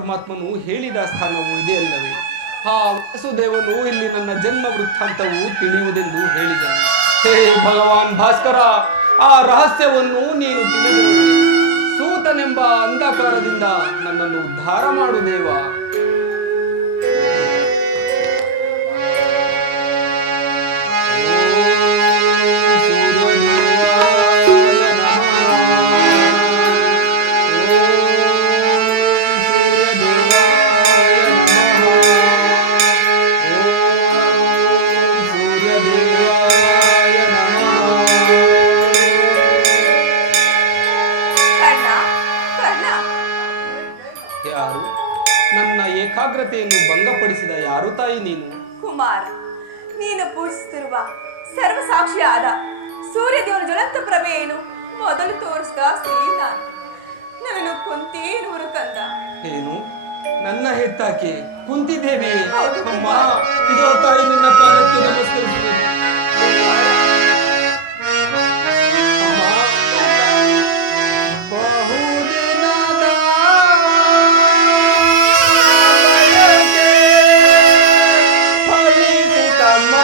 ಪರಮಾತ್ಮನು ಹೇಳಿದ ಸ್ಥಾನವು ಇದೆಯಲ್ಲವೇ? ಆ ವಸುದೇವನು ಇಲ್ಲಿ ನನ್ನ ಜನ್ಮ ವೃತ್ತಾಂತವು ತಿಳಿಯುವುದೆಂದು ಹೇಳಿದನು. ಹೇ ಭಗವಾನ್ ಭಾಸ್ಕರ, ಆ ರಹಸ್ಯವನ್ನು ನೀನು ತಿಳಿದಿರುವೆ. ಸೂತನೆಂಬ ಅಂಧಕಾರದಿಂದ ನನ್ನನ್ನು ಉದ್ಧಾರ ಮಾಡು ದೇವ. ಯಾರು ನನ್ನ ಏಕಾಗ್ರತೆಯನ್ನು ಭಂಗಪಡಿಸಿದ ಯಾರು ತಾಯಿ ನೀನು? ಕುಮಾರ, ನೀನು ಪೂಜಿಸುತ್ತಿರುವ ಸರ್ವಸಾಕ್ಷಿಯಾದ ಸೂರ್ಯದೇವನ ಜ್ವಲಂತ ಪ್ರಭೆಯನ್ನು ಮೊದಲು ತೋರಿಸಿದ ಸ್ತ್ರೀ ನಾನು. ನನ್ನನ್ನು ಕುಂತಿ ಎನ್ನುವರು ಕಂದ. ಏನು? ನನ್ನ ಹೆತ್ತಾಕೆ ಕುಂತಿದ್ದೇವೆ? ಹೌದು ಅಮ್ಮ, ಇದೋ ತಾಯಿ ನಿನ್ನ ಪಾದಕ್ಕೆ ನಮಸ್ಕರಿಸುವೆ. ಅಮ್ಮ, ಬಹುದಿನದ ಬಯಕೆ ಫಲಿಸಿತಮ್ಮ.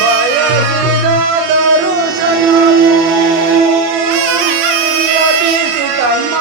ಬಯಸಿದ ದರುಶನವು ಲಭಿಸಿತಮ್ಮ.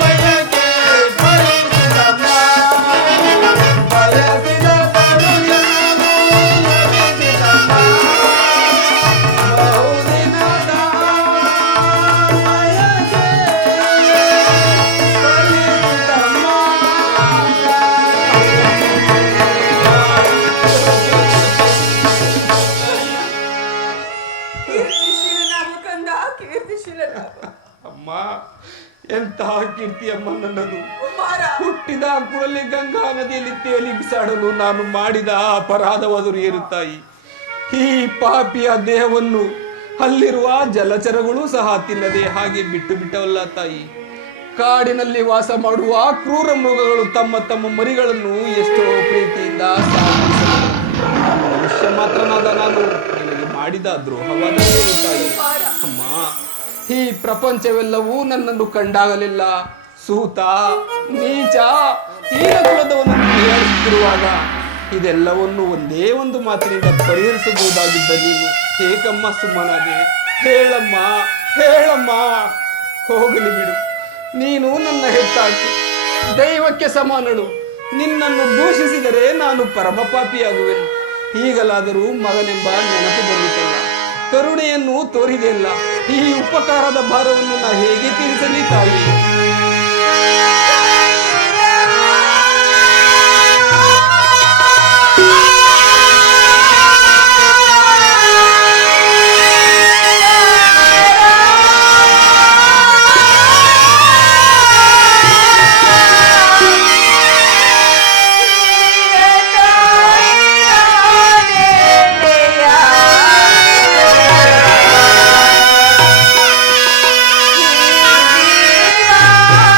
ಬಯಕೆ ಫಲಿಸಿದಮ್ಮ. ಬಯಸಿದ ತನುಜನು ಲಭಿಸಿದಮ್ಮ. ಬಹುದಿನದ ಬಯಕೆ ಕೀರ್ತಿಶೀಲನಾಗು ಕಂದ, ಕೀರ್ತಿಶೀಲನಾಗು. ಅಮ್ಮ, ಎಂತಹ ಕೀರ್ತಿಯಮ್ಮ ನನ್ನದು. ಕುಮಾರ, ಹುಟ್ಟಿದ ಕೂಡಲೇ ಗಂಗಾ ನದಿಯಲ್ಲಿ ತೇಲಿ ಬಿಸಾಡಲು ನಾನು ಮಾಡಿದ ಅಪರಾಧವಾದರೂ ಏನು ತಾಯಿ? ಈ ಪಾಪಿಯ ದೇಹವನ್ನು ಅಲ್ಲಿರುವ ಜಲಚರಗಳು ಸಹ ತಿನ್ನದೆ ಹಾಗೆ ಬಿಟ್ಟು ಬಿಟ್ಟವಲ್ಲ ತಾಯಿ. ಕಾಡಿನಲ್ಲಿ ವಾಸ ಮಾಡುವ ಕ್ರೂರ ಮೃಗಗಳು ತಮ್ಮ ತಮ್ಮ ಮರಿಗಳನ್ನು ಎಷ್ಟೋ ಪ್ರೀತಿಯಿಂದ ಸಾಕಿಸಲು ಮನುಷ್ಯ ಮಾತ್ರನಾದ ನಾನು ನಿನಗೆ ಮಾಡಿದ ದ್ರೋಹವಾದ ಏನು ತಾಯಿ? ಅಮ್ಮ, ಈ ಪ್ರಪಂಚವೆಲ್ಲವೂ ನನ್ನನ್ನು ಕಂಡಾಗಲಿಲ್ಲ ಸೂತ, ನೀಚ, ಹೀನ ಕುಲದವನನ್ನು ಹೀಯಾಳಿಸುತ್ತಿರುವಾಗ ಇದೆಲ್ಲವನ್ನು ಒಂದೇ ಒಂದು ಮಾತಿನಿಂದ ಪರಿಹರಿಸಬಹುದಾಗಿದ್ದ ನೀನು ಏಕಮ್ಮ ಸುಮ್ಮನಾದೆ? ಹೇಳಮ್ಮ, ಹೇಳಮ್ಮ. ಹೋಗಲಿ ಬಿಡು, ನೀನು ನನ್ನ ಹೆತ್ತಾಕಿ, ದೈವಕ್ಕೆ ಸಮಾನಳು. ನಿನ್ನನ್ನು ದೂಷಿಸಿದರೆ ನಾನು ಪರಮಪಾಪಿಯಾಗುವೆನು. ಈಗಲಾದರೂ ಮಗನೆಂಬ ನೆನಪು ಬಂದಿತಲ್ಲ, ಕರುಣೆಯನ್ನು ತೋರಿದೆಯಲ್ಲ, ಈ ಉಪಕಾರದ ಭಾರವನ್ನು ನಾ ಹೇಗೆ ತೀರಿಸಲಿ ತಾಯಿ? ಆ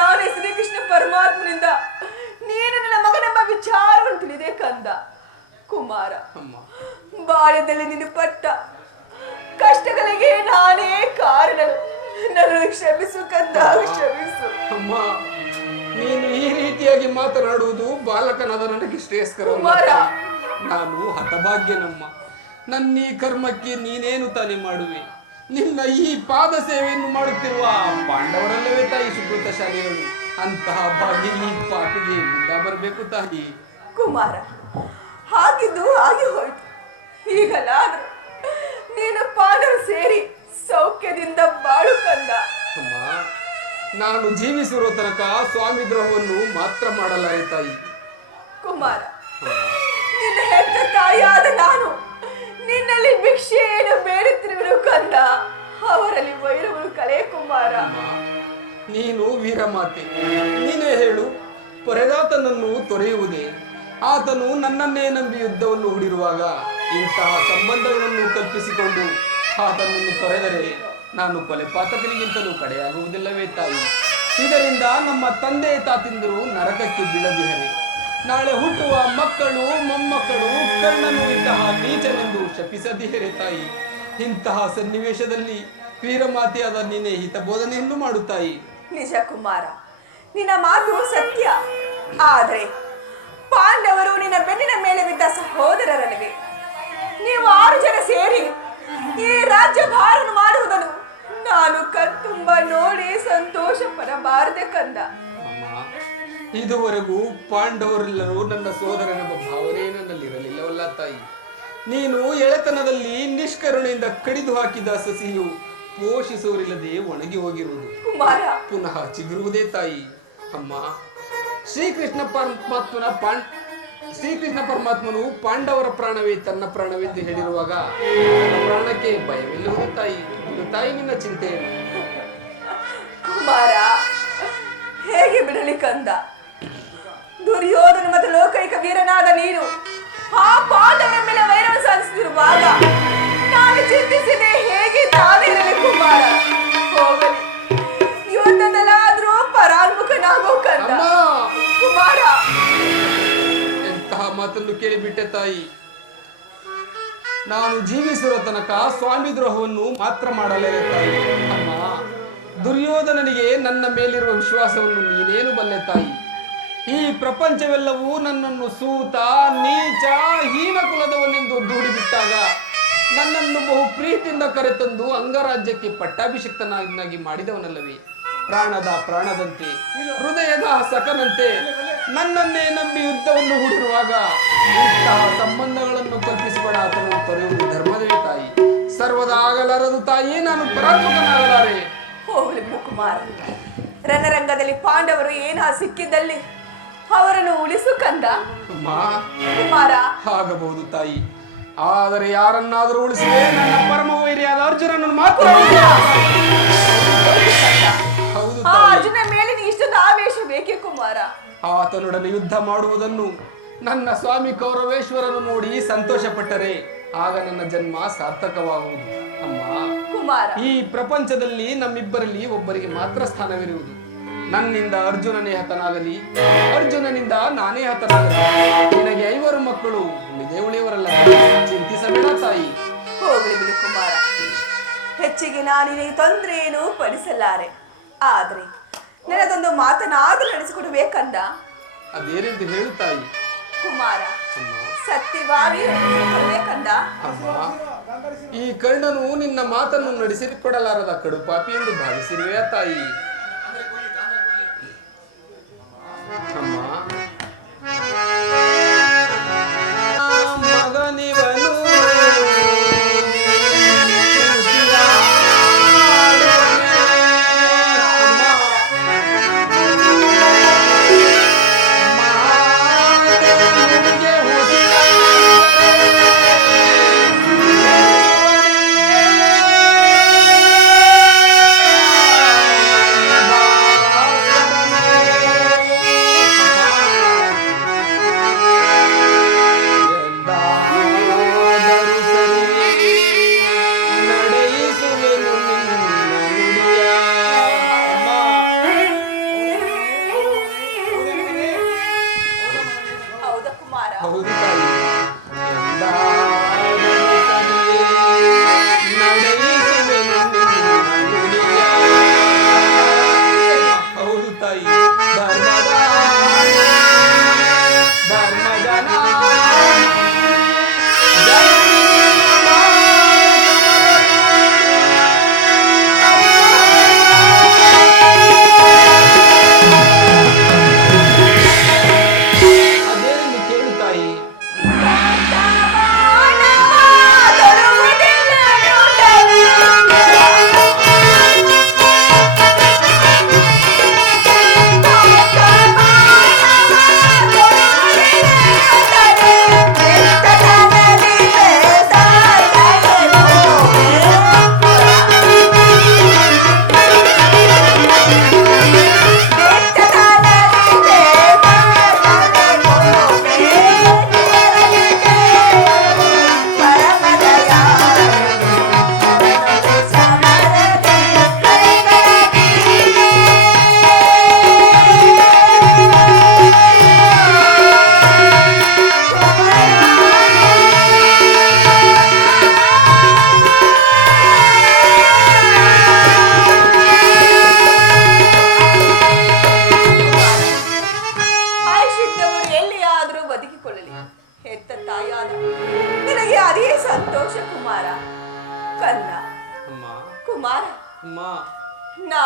ನಾನೇ ಶ್ರೀಕೃಷ್ಣ ಪರಮಾತ್ಮನಿಂದ ನೀನು ನನ್ನ ಮಗನೆಂಬ ವಿಚಾರವನ್ನು ತಿಳಿದೆ ಕಂದ. ಕುಮಾರ, ಅಮ್ಮ ಬಾಲ್ಯದಲ್ಲಿ ನೀನು ಪಟ್ಟ ಕಷ್ಟಗಳಿಗೆ ನಾನೇ ಕಾರಣನು. ನನ್ನನ್ನು ಕ್ಷಮಿಸು ಕಂದ, ಕ್ಷಮಿಸು. ಅಮ್ಮ, ನೀನು ಈ ರೀತಿಯಾಗಿ ಮಾತನಾಡುವುದು ಬಾಲಕನಾದ ನನಗೆ ಶ್ರೇಯಸ್ಕರ. ಕುಮಾರ, ನಾನು ಹತಭಾಗ್ಯನಮ್ಮ. ನನ್ನ ಈ ಕರ್ಮಕ್ಕೆ ನೀನೇನು ತಾನೇ ಮಾಡುವೆ? ನಿನ್ನ ಈ ಪಾದ ಸೇವೆಯನ್ನು ಮಾಡುತ್ತಿರುವ ಪಾಂಡವರಲ್ಲವೇ ತಾಯಿ ಸುಕೃತಶಾಲಿಗಳು. ಅಂತಹ ಭಾಗ್ಯ ಈ ಪಾಪಿಗೆ ಎಲ್ಲಿಂದ ಬರಬೇಕು ತಾಯಿ? ಕುಮಾರ, ಹಾಗಿದ್ದು ಹಾಗೆ ಹೋಯ್ತು. ಈಗಲಾದ್ರೂ ನೀನು ಪಾಂಡವರು ಸೇರಿ ಸೌಖ್ಯದಿಂದ ಬಾಳು ಕಂದ. ಅಮ್ಮ, ನಾನು ಜೀವಿಸಿರೋ ತನಕ ಸ್ವಾಮಿ ದ್ರೋಹವನ್ನು ಮಾತ್ರ ಮಾಡಲಾರೆ ತಾಯಿ. ಕುಮಾರ, ನಿನ್ನ ಹೆತ್ತ ತಾಯಿಯಾದ ನಾನು ನಿನ್ನಲ್ಲಿ ಭಿಕ್ಷೆಯನ್ನು ಬೇಡುತ್ತಿರುವೆನು ಕಂದ. ಅವರಲ್ಲಿ ವೈರವನ್ನು ಕಲೆ. ಕುಮಾರ, ನೀನು ವೀರಮಾತೆ, ನೀನೇ ಹೇಳು. ಪೊರೆದಾತನನ್ನು ತೊರೆಯುವುದೇ? ಆತನು ನನ್ನನ್ನೇ ನಂಬಿ ಯುದ್ಧವನ್ನು ಹೂಡಿರುವಾಗ ಇಂತಹ ಸಂಬಂಧಗಳನ್ನು ಕಲ್ಪಿಸಿಕೊಂಡು ಆತನನ್ನು ತೊರೆದರೆ ನಾನು ಕೊಲೆ ಪಾತಕನಿಗಿಂತಲೂ ಕಡೆಯಾಗುವುದಿಲ್ಲವೇ ತಾಯಿ? ಇದರಿಂದ ನಮ್ಮ ತಂದೆ ತಾತಿಂದರು ನರಕಕ್ಕೆ ಬೀಳದಿಹರೆ. ನಾಳೆ ಹುಟ್ಟುವ ಮಕ್ಕಳು ಮೊಮ್ಮಕ್ಕಳು ಕಣ್ಣನ್ನು ಇಂತಹ ನೀಚನೆಂದು ಶಪಿಸದಿಹರೆ ತಾಯಿ. ಇಂತಹ ಸನ್ನಿವೇಶದಲ್ಲಿ ವೀರಮಾತೆಯಾದ ನೀನೇ ಹಿತಬೋಧನೆಯನ್ನು ಮಾಡುತ್ತಾಯಿ. ನಿಜ ಕುಮಾರ, ನಿನ್ನ ಮಾತು ಸತ್ಯ. ಆದರೆ ಪಾಂಡವರು ನಿನ್ನ ಬೆನ್ನಿನ ಮೇಲೆ ಬಿದ್ದ ಸಹೋದರರಲ್ಲವೇ? ನೀವು 6 ಜನ ಸೇರಿ ಈ ರಾಜ್ಯ ಭಾರವನ್ನು ಮಾಡುವುದನ್ನು ನಾನು ಕಣ್ತುಂಬ ನೋಡಿ ಸಂತೋಷ ಪಡಬಾರದೆ ಕಂದ. ಅಮ್ಮ, ಇದುವರೆಗೂ ಪಾಂಡವರೆಲ್ಲರೂ ನನ್ನ ಸೋದರನೆಂಬ ಭಾವನೆ ನನ್ನಲ್ಲಿರಲಿಲ್ಲವಲ್ಲ ತಾಯಿ. ನೀನು ಎಳೆತನದಲ್ಲಿ ನಿಷ್ಕರುಣೆಯಿಂದ ಕಡಿದು ಹಾಕಿದ ಸಸಿಯು ಪೋಷಿಸುವರಿಲ್ಲದೆ ಒಣಗಿ ಹೋಗಿರುವುದು ಕುಮಾರ ಪುನಃ ಚಿಗುರುವುದೇ ತಾಯಿ. ಅಮ್ಮ, ಶ್ರೀಕೃಷ್ಣ ಪರಮಾತ್ಮನು ಪಾಂಡವರ ಪ್ರಾಣವೇ ತನ್ನ ಪ್ರಾಣವೆಂದು ಹೇಳಿರುವಾಗ ನನ್ನ ಪ್ರಾಣಕ್ಕೆ ಭಯವಿಲ್ಲವೇ ತಾಯಿ? ಇದು ತಾಯಿ ನಿನ್ನ ಚಿಂತೆಯನ್ನು. ಕುಮಾರ, ಹೇಗೆ ಬಿಡಲಿ ಕಂದ? ದುರ್ಯೋಧನ ಮತ್ತು ಲೋಕೈಕ ವೀರನಾದ ನೀನು ಆ ಪಾಂಡವರ ಮೇಲೆ ವೈರವನ್ನು ಸಾಧಿಸುತ್ತಿರುವಾಗ ನಾನು ಚಿಂತಿಸಿದೆ ಹೇಗೆ ತಾನಿರಲಿ ಕುಮಾರ. ಹೋಗಲಿ, ಯುದ್ಧದಲ್ಲಾದ್ರೂ ಪರಾನ್ಮುಖನಾಗೋ ಕಂದ. ಕುಮಾರ, ಎಂತಹ ಮಾತನ್ನು ಕೇಳಿಬಿಟ್ಟೆ ತಾಯಿ. ನಾನು ಜೀವಿಸಿರೋ ತನಕ ಸ್ವಾಮಿ ದ್ರೋಹವನ್ನು ಮಾತ್ರ ಮಾಡಲೇ ತಾಯಿ. ಅಮ್ಮ, ದುರ್ಯೋಧನನಿಗೆ ನನ್ನ ಮೇಲಿರುವ ವಿಶ್ವಾಸವನ್ನು ನೀನೇನು ಬಲ್ಲೆ ತಾಯಿ? ಈ ಪ್ರಪಂಚವೆಲ್ಲವೂ ನನ್ನನ್ನು ಸೂತ, ನೀಚ, ಹೀನ ಕುಲದವನೆಂದು ದೂಡಿಬಿಟ್ಟಾಗ ನನ್ನನ್ನು ಬಹು ಪ್ರೀತಿಯಿಂದ ಕರೆತಂದು ಅಂಗರಾಜ್ಯಕ್ಕೆ ಪಟ್ಟಾಭಿಷಿಕ್ತನಾಗಿ ಮಾಡಿದವನಲ್ಲವೇ? ಪ್ರಾಣದ ಪ್ರಾಣದಂತೆ, ಹೃದಯದ ಸಖನಂತೆ ನನ್ನನ್ನೇ ನಂಬಿ ಯುದ್ಧವನ್ನು ಹೂಡಿರುವಾಗ ಇಂತಹ ಸಂಬಂಧಗಳನ್ನು ಕಲ್ಪಿಸಿಕೊಡ ಆತನು ತೊರೆಯುವುದು ಧರ್ಮವೇ ತಾಯಿ? ಸರ್ವದ ಆಗಲಾರದು ತಾಯಿ, ನಾನು ಪರಾತ್ಮಕನಾಗಲಾರೆ. ಹೋಗಲಿ ಬಿಡು ಕುಮಾರ. ರಣರಂಗದಲ್ಲಿ ಪಾಂಡವರು ಏನೋ ಸಿಕ್ಕಿದ್ದಲ್ಲಿ ಅವರನ್ನು ಉಳಿಸು ಕಂದ. ಕುಮಾರ, ಆಗಬಹುದು ತಾಯಿ, ಆದರೆ ಯಾರನ್ನಾದರೂ ಉಳಿಸಿದೆ ನನ್ನ ಪರಮ ವೈರಿಯಾದ ಅರ್ಜುನನನ್ನು ಮಾತ್ರ. ಹೌದು, ಅರ್ಜುನ ಮೇಲೆ ಇಷ್ಟೊಂದು ಆವೇಶ ಬೇಕೆ ಕುಮಾರ? ಆತನೊಡನೆ ಯುದ್ಧ ಮಾಡುವುದನ್ನು ನನ್ನ ಸ್ವಾಮಿ ಕೌರವೇಶ್ವರನು ನೋಡಿ ಸಂತೋಷ ಪಟ್ಟರೆ ಆಗ ನನ್ನ ಜನ್ಮ ಸಾರ್ಥಕವಾಗುವುದು. ಅಮ್ಮ ಕುಮಾರ, ಈ ಪ್ರಪಂಚದಲ್ಲಿ ನಮ್ಮಿಬ್ಬರಲ್ಲಿ ಒಬ್ಬರಿಗೆ ಮಾತ್ರ ಸ್ಥಾನವಿರುವುದು. ನನ್ನಿಂದ ಅರ್ಜುನನೇ ಹತನಾಗಲಿ, ಅರ್ಜುನನಿಂದ ನಾನೇ ಹತನಾಗಲಿ. ನಿನಗೆ 5 ಮಕ್ಕಳು, ಉಳಿಯವರಲ್ಲ. ಚಿಂತಿಸಬೇಡ ತಾಯಿ. ಹೋಗಲಿ ಬಿಡು ಕುಮಾರ. ಹೆಚ್ಚಿಗೆ ನಾನು ನಿನಗೆ ತೊಂದರೆ ಏನು ಪಡಿಸಲಾರೆ. ಆದ್ರೆ ನನಗೊಂದು ಮಾತನಾದರೂ ನಡೆಸಿಕೊಡಬೇಕಂದ. ಅದೇನೆಂದು ಹೇಳುತ್ತಾಯಿ? ಕುಮಾರ, ಸತ್ಯವಾಗಿ ಕೊಡಬೇಕಂದ. ಈ ಕರ್ಣನು ನಿನ್ನ ಮಾತನ್ನು ನಡೆಸಿಕೊಡಲಾರದ ಕಡುಪಾಪಿ ಎಂದು ಭಾವಿಸಿರುವೆ ತಾಯಿ. ಅಮ್ಮ, ಮಗನಿವನು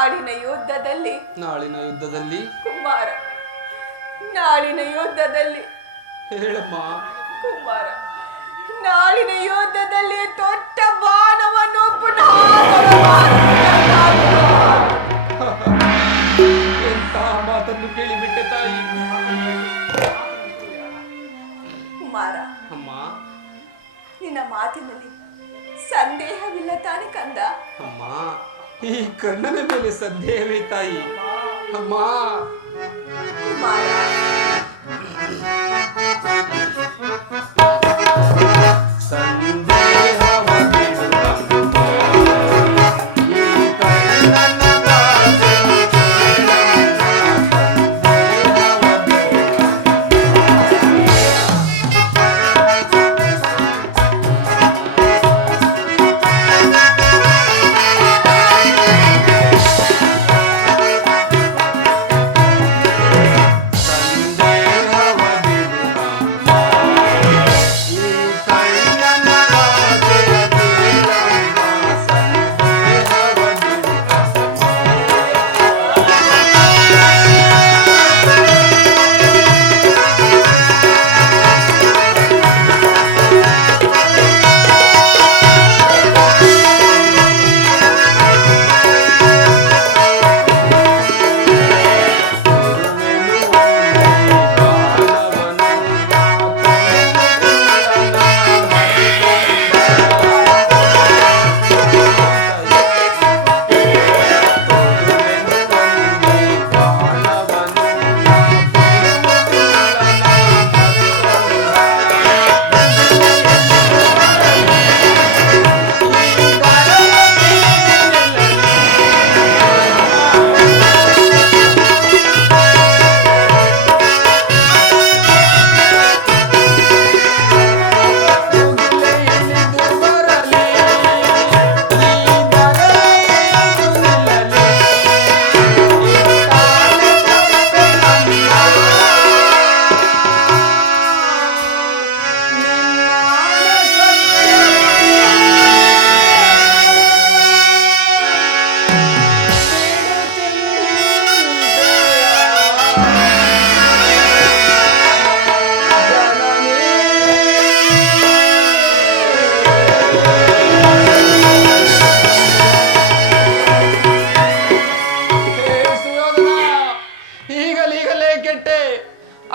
ನಾಳಿನ ಯುದ್ಧದಲ್ಲಿ ನಾಳಿನ ಯುದ್ಧದಲ್ಲಿ ಕುಮಾರ, ನಾಳಿನ ಯುದ್ಧದಲ್ಲಿ ಹೇಳಮ್ಮ. ಕುಮಾರ, ನಾಳಿನ ಯುದ್ಧದಲ್ಲಿ ತೊಟ್ಟ ಬಾಣವನ್ನು ಪುನಃ ಎಂತ ಮಾತನ್ನು ಕೇಳಿಬಿಟ್ಟೆ ತಾಯಿ. ಕುಮಾರ, ಅಮ್ಮ, ನಿನ್ನ ಮಾತಿನಲ್ಲಿ ಸಂದೇಹವಿಲ್ಲ ತಾನೆ ಕಂದ? ಅಮ್ಮ, ಈ ಕರ್ಣನ ಮೇಲೆ ಸಂದೇಹವೇ ತಾಯಿ. ಅಮ್ಮ, ಕುಮಾರ, ಸಂದೇಹವ ಬಿಡುವ ಈ ಕರ್ಣನ ಮಾತನ್ನು ಕೇಳಮ್ಮ. ಸಂದೇಹವ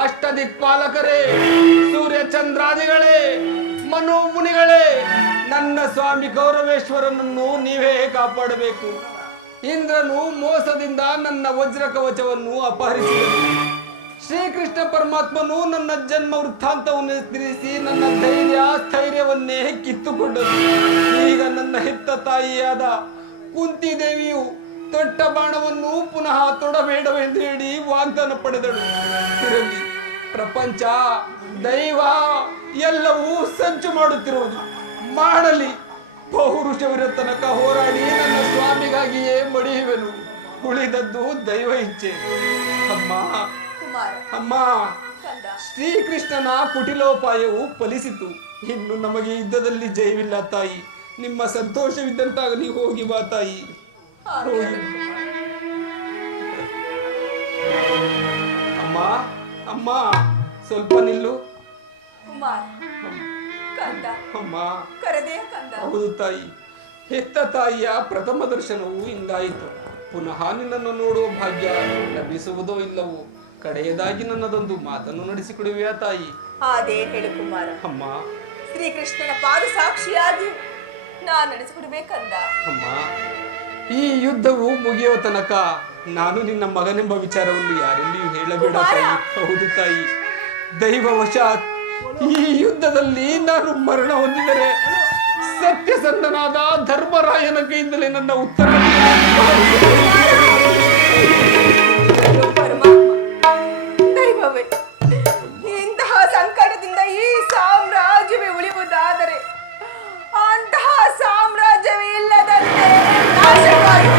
ಅಷ್ಟದಿಕ್ಪಾಲಕರೇ, ಸೂರ್ಯ ಚಂದ್ರಾದಿಗಳೇ, ಮನೋಮುನಿಗಳೇ, ನನ್ನ ಸ್ವಾಮಿ ಗೌರವೇಶ್ವರನನ್ನು ನೀವೇ ಕಾಪಾಡಬೇಕು. ಇಂದ್ರನು ಮೋಸದಿಂದ ನನ್ನ ವಜ್ರ ಕವಚವನ್ನು ಅಪಹರಿಸಿದನು. ಶ್ರೀಕೃಷ್ಣ ಪರಮಾತ್ಮನು ನನ್ನ ಜನ್ಮ ವೃತ್ತಾಂತವನ್ನು ತಿಳಿಸಿ ನನ್ನ ಧೈರ್ಯ ಸ್ಥೈರ್ಯವನ್ನೇ ಕಿತ್ತುಕೊಂಡನು. ಈಗ ನನ್ನ ಹೆತ್ತ ತಾಯಿಯಾದ ಕುಂತಿ ದೇವಿಯು ತೊಟ್ಟ ಬಾಣವನ್ನು ಪುನಃ ತೊಡಬೇಡವೆಂದು ಹೇಳಿ ವಾಗ್ದಾನ ಪಡೆದಳು. ಇರಲಿ, ಪ್ರಪಂಚ ದೈವ ಎಲ್ಲವೂ ಸಂಚು ಮಾಡುತ್ತಿರುವುದು. ಮಾಡಲಿ, ಪೌರುಷವಿರ ತನಕ ಹೋರಾಡಿ ನನ್ನ ಸ್ವಾಮಿಗಾಗಿಯೇ ಮಡಿಯುವೆನು. ಉಳಿದದ್ದು ದೈವ ಇಚ್ಛೆ. ಅಮ್ಮ, ಅಮ್ಮ, ಶ್ರೀಕೃಷ್ಣನ ಕುಟಿಲೋಪಾಯವು ಫಲಿಸಿತು. ಇನ್ನು ನಮಗೆ ಯುದ್ಧದಲ್ಲಿ ಜಯವಿಲ್ಲ ತಾಯಿ. ನಿಮ್ಮ ಸಂತೋಷವಿದ್ದಂತಾಗಲಿ. ಹೋಗಿ ಬಾ ತಾಯಿ, ಹೋಗಿ. ಅಮ್ಮ, ಅಮ್ಮ, ಸ್ವಲ್ಪ ನಿಲ್ಲು. ಅಮ್ಮ, ಹೌದು ತಾಯಿ, ಹೆತ್ತ ತಾಯಿಯ ಪ್ರಥಮ ದರ್ಶನವು ಇಂದಾಯಿತು. ಪುನಃ ನಿನ್ನನ್ನು ನೋಡುವ ಭಾಗ್ಯ ಲಭಿಸುವುದೋ ಇಲ್ಲವೋ, ಕಡೆಯದಾಗಿ ನನ್ನದೊಂದು ಮಾತನ್ನು ನಡೆಸಿಕೊಡುವೆಯಾ ತಾಯಿ? ಅದೇನ್ ಹೇಳು ಕುಮಾರ. ಅಮ್ಮ, ಶ್ರೀಕೃಷ್ಣನ ಪಾದ ಸಾಕ್ಷಿಯಾಗಿ ನಾನು ನಡೆಸಿಕೊಡ್ಬೇಕಂದ. ಅಮ್ಮ, ಈ ಯುದ್ಧವು ಮುಗಿಯುವ ತನಕ ನಾನು ನಿನ್ನ ಮಗನೆಂಬ ವಿಚಾರವನ್ನು ಯಾರೆಲ್ಲಿಯೂ ಹೇಳಬೇಡ ತಾಯಿ. ಹೌದು ತಾಯಿ, ದೈವವಶಾತ್ ಈ ಯುದ್ಧದಲ್ಲಿ ನಾನು ಮರಣ ಹೊಂದಿದರೆ ಸತ್ಯಸಂಧನಾದ ಧರ್ಮರಾಯನ ಕೈಯಿಂದಲೇ ನನ್ನ ಉತ್ತರ. ದೈವವೇ, ಇಂತಹ ಸಂಕಟದಿಂದ ಈ ಸಾಮ್ರಾಜ್ಯವೇ ಉಳಿಯುವುದಾದರೆ ಅಂತಹ ಸಾಮ್ರಾಜ್ಯವೇ ಇಲ್ಲದಂತೆ ನಾಶವಾಗಿ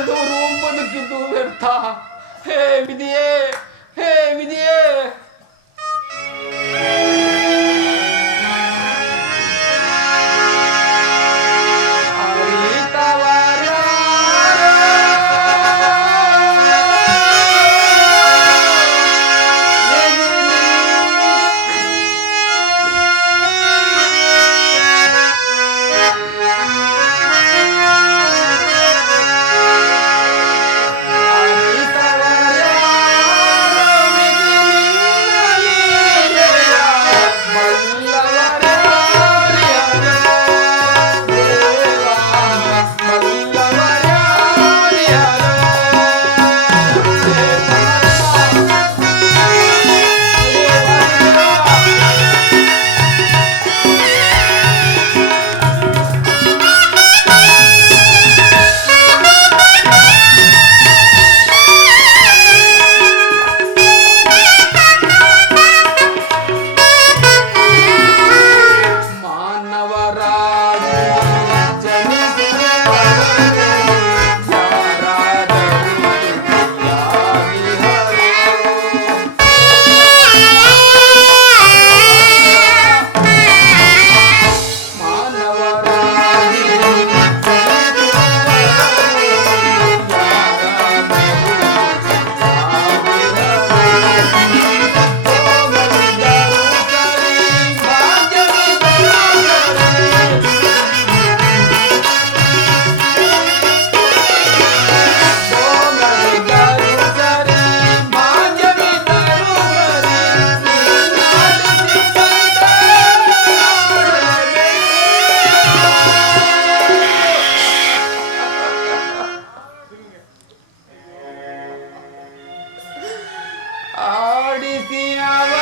ಬೆಳೆದವರು ಬದುಕಿದ್ದು ವ್ಯರ್ಥ. ಹೇ ವಿಧಿಯೇ, ಹೇ ವಿಧಿಯೇ. ಆಡಿಸಿ ಅವ